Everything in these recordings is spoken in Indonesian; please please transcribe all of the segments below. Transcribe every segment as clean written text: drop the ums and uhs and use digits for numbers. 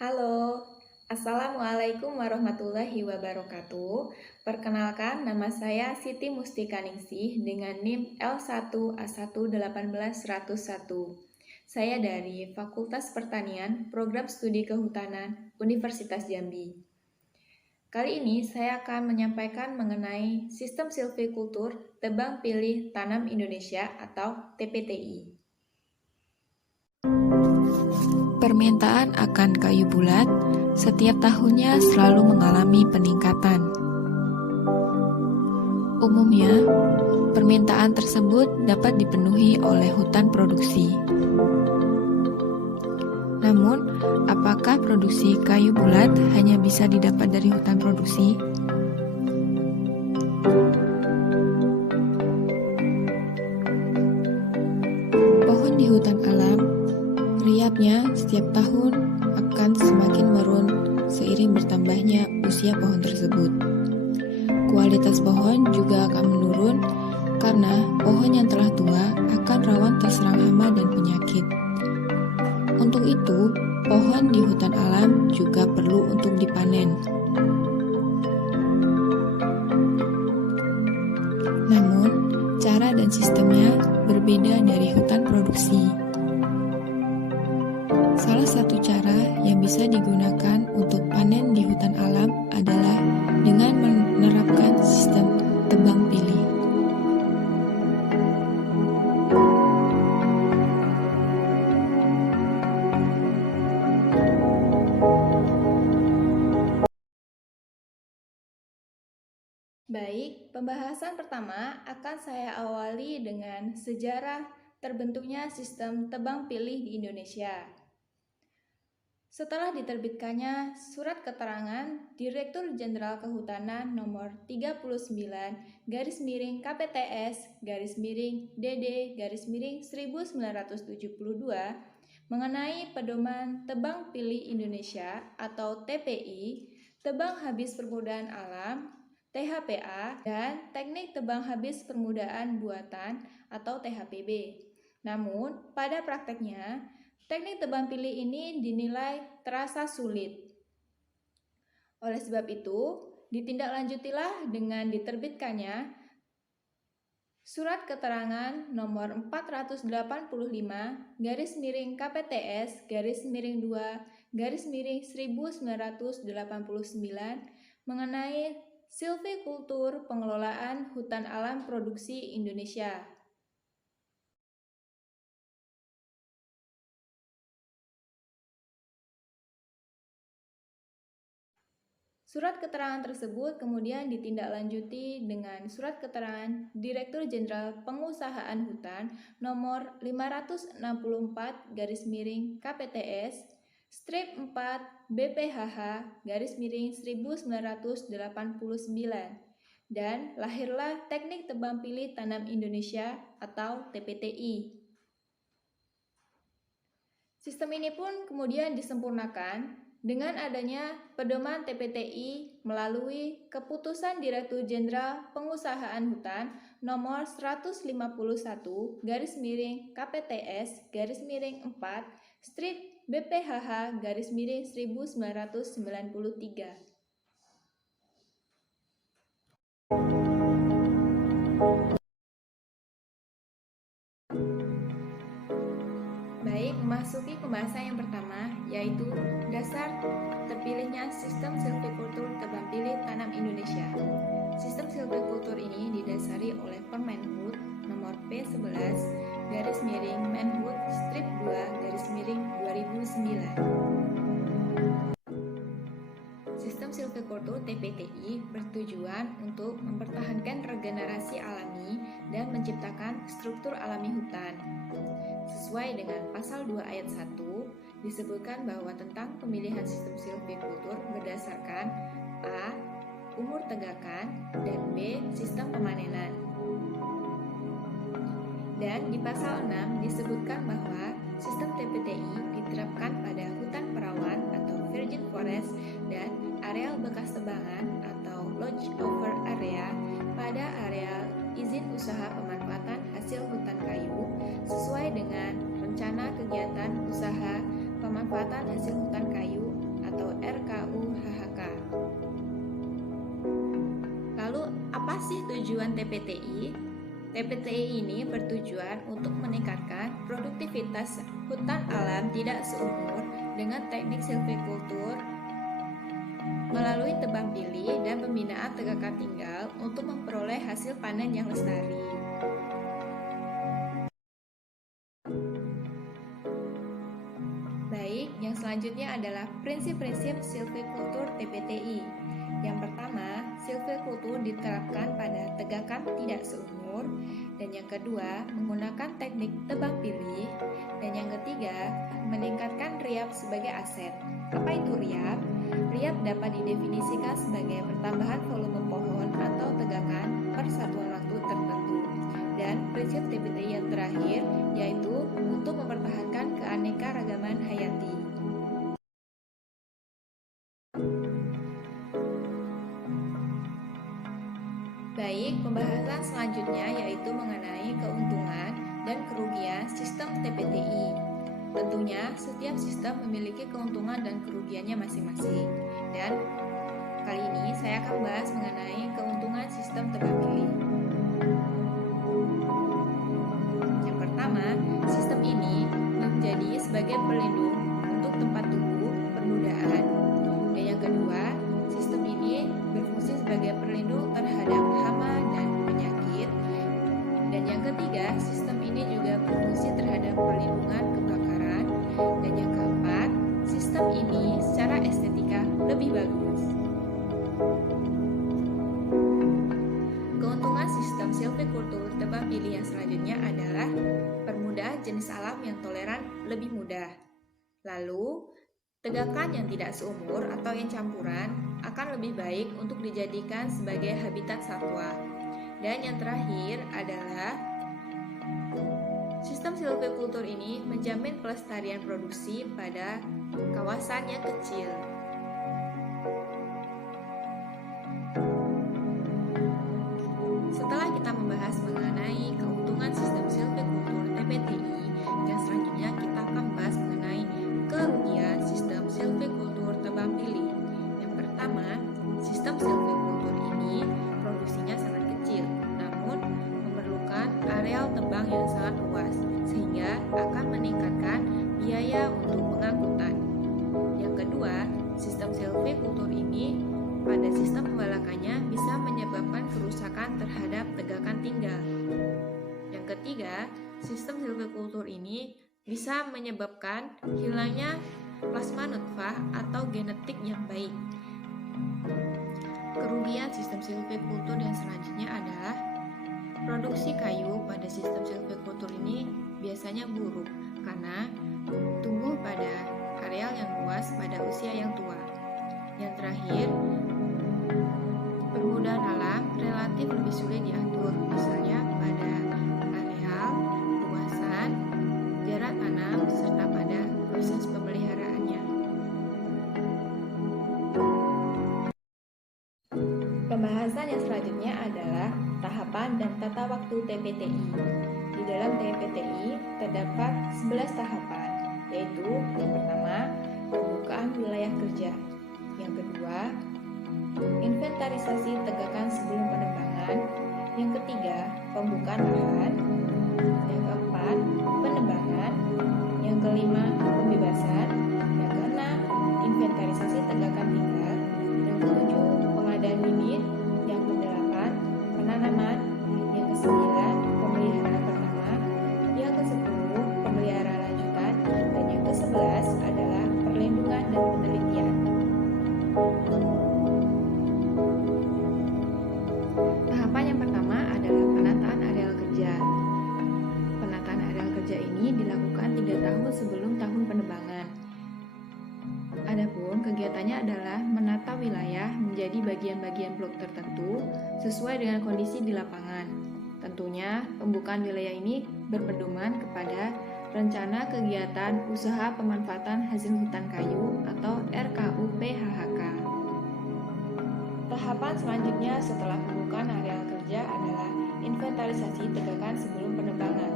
Halo, Assalamualaikum warahmatullahi wabarakatuh. Perkenalkan, nama saya Siti Mustikaningsih dengan NIM L1A1181101. Saya dari Fakultas Pertanian, Program Studi Kehutanan, Universitas Jambi. Kali ini saya akan menyampaikan mengenai Sistem Silvikultur Tebang Pilih Tanam Indonesia atau TPTI. Permintaan akan kayu bulat setiap tahunnya selalu mengalami peningkatan. Umumnya, permintaan tersebut dapat dipenuhi oleh hutan produksi. Namun, apakah produksi kayu bulat hanya bisa didapat dari hutan produksi? Pohon di hutan alam, riapnya setiap tahun akan semakin menurun seiring bertambahnya usia pohon tersebut. Kualitas pohon juga akan menurun karena pohon yang telah tua akan rawan terserang hama dan penyakit. Untuk itu, pohon di hutan alam juga perlu untuk dipanen. Namun, cara dan sistemnya berbeda dari hutan produksi. Salah satu cara yang bisa digunakan untuk panen di hutan alam adalah dengan menerapkan sistem tebang pilih. Baik, pembahasan pertama akan saya awali dengan sejarah terbentuknya sistem tebang pilih di Indonesia. Setelah diterbitkannya Surat Keterangan Direktur Jenderal Kehutanan Nomor 39 KPTS DD 1972 mengenai pedoman tebang pilih Indonesia atau TPI, tebang habis permudahan alam, THPA, dan teknik tebang habis permudaan buatan atau THPB. Namun, pada prakteknya, teknik tebang pilih ini dinilai terasa sulit. Oleh sebab itu, ditindaklanjutilah dengan diterbitkannya Surat Keterangan Nomor 485 KPTS 2 1989 mengenai silvikultur pengelolaan hutan alam produksi Indonesia. Surat keterangan tersebut kemudian ditindaklanjuti dengan Surat Keterangan Direktur Jenderal Pengusahaan Hutan Nomor 564 KPTS strip 4 BPHH 1989 dan lahirlah Teknik Tebang Pilih Tanam Indonesia atau TPTI. Sistem ini pun kemudian disempurnakan dengan adanya pedoman TPTI melalui Keputusan Direktur Jenderal Pengusahaan Hutan Nomor 151 KPTS 4 strip BPHH 1993. Baik, memasuki pembahasan yang pertama, yaitu dasar terpilihnya sistem silvikultur tebang pilih tanam Indonesia. Sistem silvikultur ini didasari oleh Permenhub nomor P11 Menhub strip 2 2009. Sistem silvikultur TPTI bertujuan untuk mempertahankan regenerasi alami dan menciptakan struktur alami hutan. Sesuai dengan pasal 2 ayat 1, disebutkan bahwa tentang pemilihan sistem silvikultur berdasarkan A. Umur tegakan dan B. Sistem pemanenan. Dan di pasal 6 disebutkan bahwa sistem TPTI diterapkan pada hutan perawan atau virgin forest dan areal bekas tebangan atau lodge over area pada areal izin usaha pemanfaatan hasil hutan kayu sesuai dengan rencana kegiatan usaha pemanfaatan hasil hutan kayu Apa sih tujuan TPTI? TPTI ini bertujuan untuk meningkatkan produktivitas hutan alam tidak seumur dengan teknik silvikultur melalui tebang pilih dan pembinaan tegakan tinggal untuk memperoleh hasil panen yang lestari. Baik, yang selanjutnya adalah prinsip-prinsip silvikultur TPTI. Yang pertama, silvikultur diterapkan pada tegakan tidak seumur, dan yang kedua, menggunakan teknik tebang pilih, dan yang ketiga, meningkatkan riap sebagai aset. Apa itu riap? Riap dapat didefinisikan sebagai pertambahan volume pohon atau tegakan per satuan waktu tertentu. Dan prinsip TPTI yang terakhir yaitu untuk mempertahankan keanekaragaman hayati. Baik, pembahasan selanjutnya yaitu mengenai keuntungan dan kerugian sistem TPTI. Tentunya, setiap sistem memiliki keuntungan dan kerugiannya masing-masing. Dan kali ini saya akan bahas mengenai keuntungan sistem tebang pilih. Yang pertama, sistem ini menjadi sebagai pelindung untuk tempat tumbuh permudahan. Dan yang kedua, sistem ini berfungsi sebagai pelindung terhadap hama dan penyakit. Dan yang ketiga, sistem ini juga berfungsi terhadap perlindungan kebakaran. Dan yang keempat, sistem ini secara estetika lebih bagus. Keuntungan sistem silvikultur tebang pilih yang selanjutnya adalah permudah jenis alam yang toleran lebih mudah. Lalu, tegakan yang tidak seumur atau yang campuran akan lebih baik untuk dijadikan sebagai habitat satwa. Dan yang terakhir adalah sistem silvikultur ini menjamin pelestarian produksi pada kawasan yang kecil. Setelah kita membahas mengenai keuntungan sistem silvikultur TPTI, yang selanjutnya kita akan bahas mengenai kerugian sistem silvikultur tebang pilih. Yang pertama, sistem silvikultur ini produksinya sangat kecil, namun memerlukan areal tebang yang sangat luas, sehingga akan meningkatkan biaya untuk pengangkutan. Yang kedua, sistem silvikultur ini pada sistem pembalakannya bisa menyebabkan kerusakan terhadap tegakan tinggal. Yang ketiga, sistem silvikultur ini bisa menyebabkan hilangnya plasma nutfah atau genetik yang baik. Kerugian sistem silvikultur yang selanjutnya adalah produksi kayu pada sistem silvikultur ini biasanya buruk karena tumbuh pada areal yang luas pada usia yang tua. Yang terakhir, permudahan alam relatif lebih sulit diatur, misalnya pada areal, luasan, jarak tanam, serta pada proses pemeliharaannya. Pembahasan yang selanjutnya adalah tahapan dan tata waktu TPTI. Di dalam TPTI terdapat 11 tahapan, yaitu yang pertama, pembukaan wilayah kerja. Yang kedua, inventarisasi tegakan sebelum penebangan. Yang ketiga, pembukaan lahan. Yang keempat, penebangan. Yang kelima, pembebasan. Yang keenam, inventarisasi tegakan tinggal. Yang ketujuh, pengadaan bibit. Yang kedelapan, penanaman. Yang kesembilan, pemeliharaan pertama. Yang kesepuluh, pemeliharaan lanjutan. Dan yang ke-11 adalah perlindungan dan penelitian. Tahapan yang pertama adalah penataan areal kerja. Penataan areal kerja ini dilakukan 3 tahun sebelum tahun penebangan. Adapun kegiatannya adalah menata wilayah menjadi bagian-bagian blok tertentu sesuai dengan kondisi di lapangan. Tentunya, pembukaan wilayah ini berpedoman kepada Rencana Kegiatan Usaha Pemanfaatan Hasil Hutan Kayu atau RKUPHHK. Tahapan selanjutnya setelah pembukaan areal kerja adalah inventarisasi tegakan sebelum penebangan.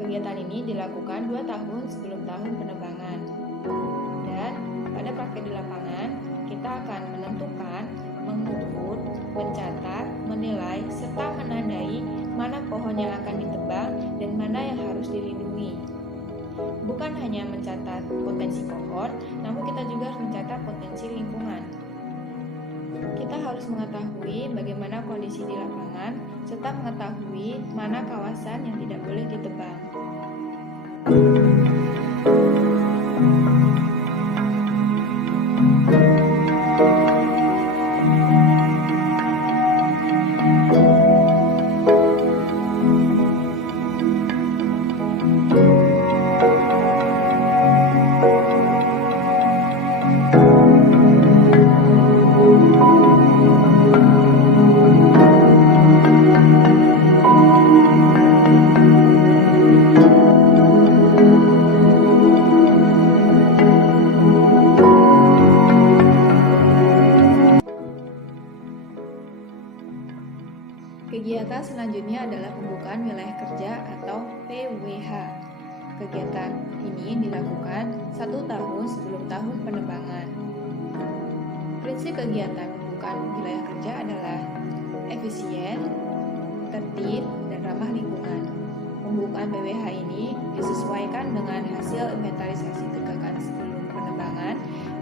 Kegiatan ini dilakukan 2 tahun sebelum tahun penebangan. Dan pada praktek di lapangan, kita akan menentukan mengukur, mencatat, menilai, serta menandai mana pohon yang akan ditebang dan mana yang harus dilindungi. Bukan hanya mencatat potensi pohon, namun kita juga harus mencatat potensi lingkungan. Kita harus mengetahui bagaimana kondisi di lapangan, serta mengetahui mana kawasan yang tidak boleh ditebang. Kegiatan selanjutnya adalah pembukaan wilayah kerja atau PWH. Kegiatan ini dilakukan 1 tahun sebelum tahun penebangan. Prinsip kegiatan pembukaan wilayah kerja adalah efisien, tertib, dan ramah lingkungan. Pembukaan PWH ini disesuaikan dengan hasil inventarisasi tegakan sebelum penebangan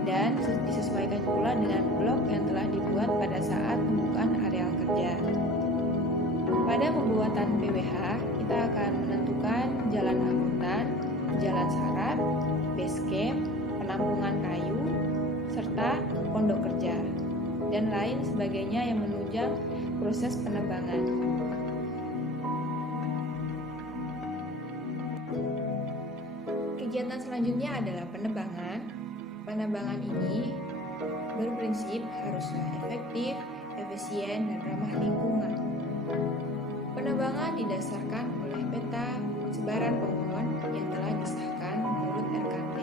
dan disesuaikan pula dengan blok yang telah dibuat pada saat pembukaan areal kerja. Pada pembuatan PWH, kita akan menentukan jalan angkutan, jalan syarat, base camp, penampungan kayu, serta pondok kerja, dan lain sebagainya yang menunjang proses penebangan. Kegiatan selanjutnya adalah penebangan. Penebangan ini berprinsip haruslah efektif, efisien, dan ramah lingkungan. Penebangan didasarkan oleh peta sebaran pohon yang telah disahkan menurut RKT.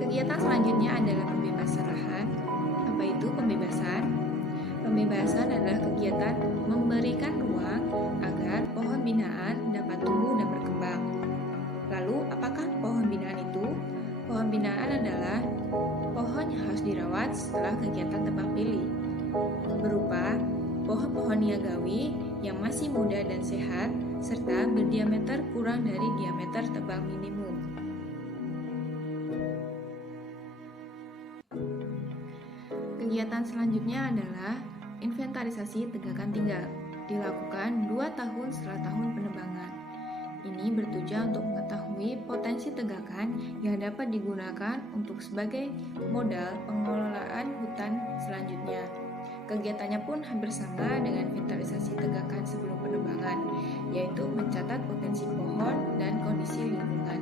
Kegiatan selanjutnya adalah pembebasan lahan. Apa itu pembebasan? Pembebasan adalah kegiatan memberikan ruang agar pohon binaan dapat tumbuh dan berkembang. Lalu, apakah pohon binaan itu? Pohon binaan adalah pohon yang harus dirawat setelah kegiatan tebang pilih, berupa pohon-pohon niagawi yang masih muda dan sehat, serta berdiameter kurang dari diameter tebang minimum. Kegiatan selanjutnya adalah inventarisasi tegakan tinggal, dilakukan 2 tahun setelah tahun penebangan. Ini bertujuan untuk mengetahui potensi tegakan yang dapat digunakan untuk sebagai modal pengelolaan hutan selanjutnya. Kegiatannya pun hampir sama dengan inventarisasi tegakan sebelum penebangan, yaitu mencatat potensi pohon dan kondisi lingkungan.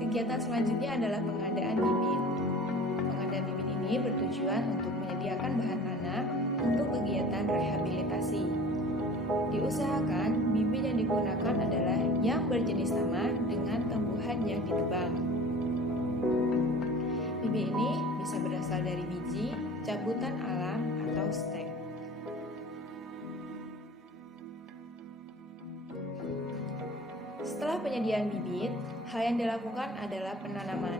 Kegiatan selanjutnya adalah pengadaan bibit. Pengadaan bibit ini bertujuan untuk menyediakan bahan tanah untuk kegiatan rehabilitasi. Diusahakan bibit yang digunakan adalah yang berjenis sama dengan tumbuhan yang ditebang. Bibit ini bisa berasal dari biji, cabutan alam, atau stek. Setelah penyediaan bibit, hal yang dilakukan adalah penanaman.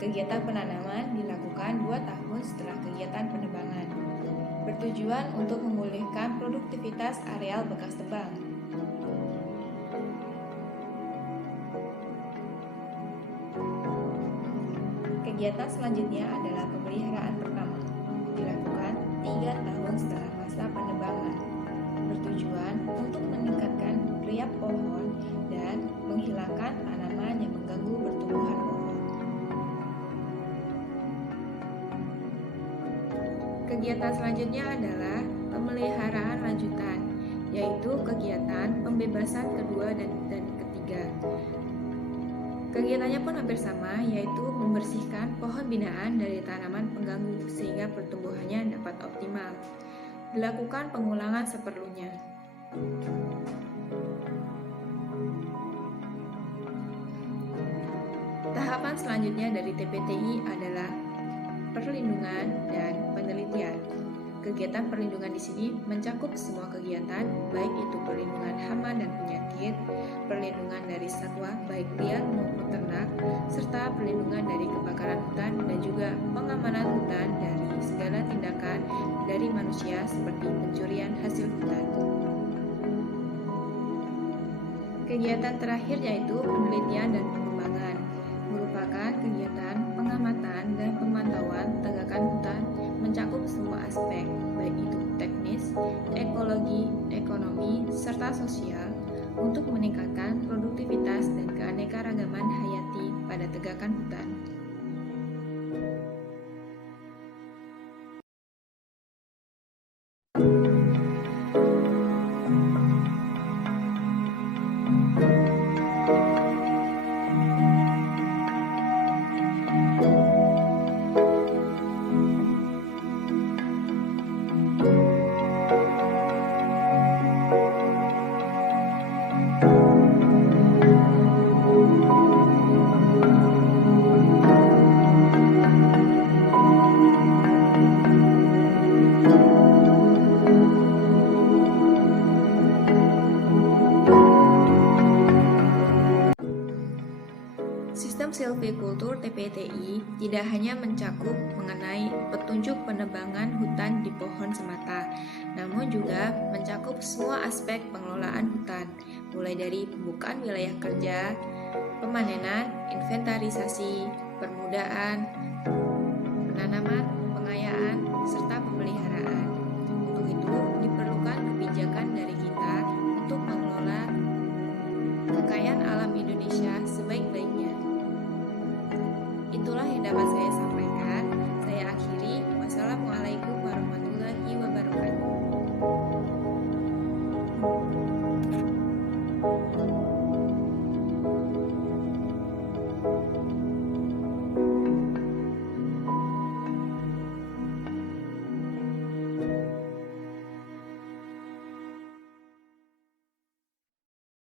Kegiatan penanaman dilakukan 2 tahun setelah kegiatan penebangan, bertujuan untuk memulihkan produktivitas areal bekas tebang. Kegiatan selanjutnya adalah pemeliharaan pertama, dilakukan 3 tahun setelah masa penebangan, bertujuan untuk meningkatkan riap pohon dan menghilangkan tanaman yang mengganggu pertumbuhan pohon. Kegiatan selanjutnya adalah pemeliharaan lanjutan, yaitu kegiatan pembebasan kedua dan ketiga. Kegiatannya pun hampir sama, yaitu membersihkan pohon binaan dari tanaman pengganggu sehingga pertumbuhannya dapat optimal. Dilakukan pengulangan seperlunya. Tahapan selanjutnya dari TPTI adalah perlindungan dan penelitian. Kegiatan perlindungan di sini mencakup semua kegiatan, baik itu perlindungan hama dan penyakit, perlindungan dari satwa baik liar maupun ternak, serta perlindungan dari kebakaran hutan dan juga pengamanan hutan dari segala tindakan dari manusia seperti pencurian hasil hutan. Kegiatan terakhir yaitu penelitian dan pengembangan, merupakan kegiatan pengamatan dan pemantauan tegakan hutan mencakup semua aspek, baik itu teknis, ekologi, ekonomi, serta sosial, untuk meningkatkan produktivitas dan keanekaragaman hayati pada tegakan hutan. Sistem silvikultur TPTI tidak hanya mencakup mengenai petunjuk penebangan hutan di pohon semata, namun juga mencakup semua aspek pengelolaan hutan, mulai dari pembukaan wilayah kerja, pemanenan, inventarisasi, permudaan, penanaman, pengayaan, serta pemeliharaan.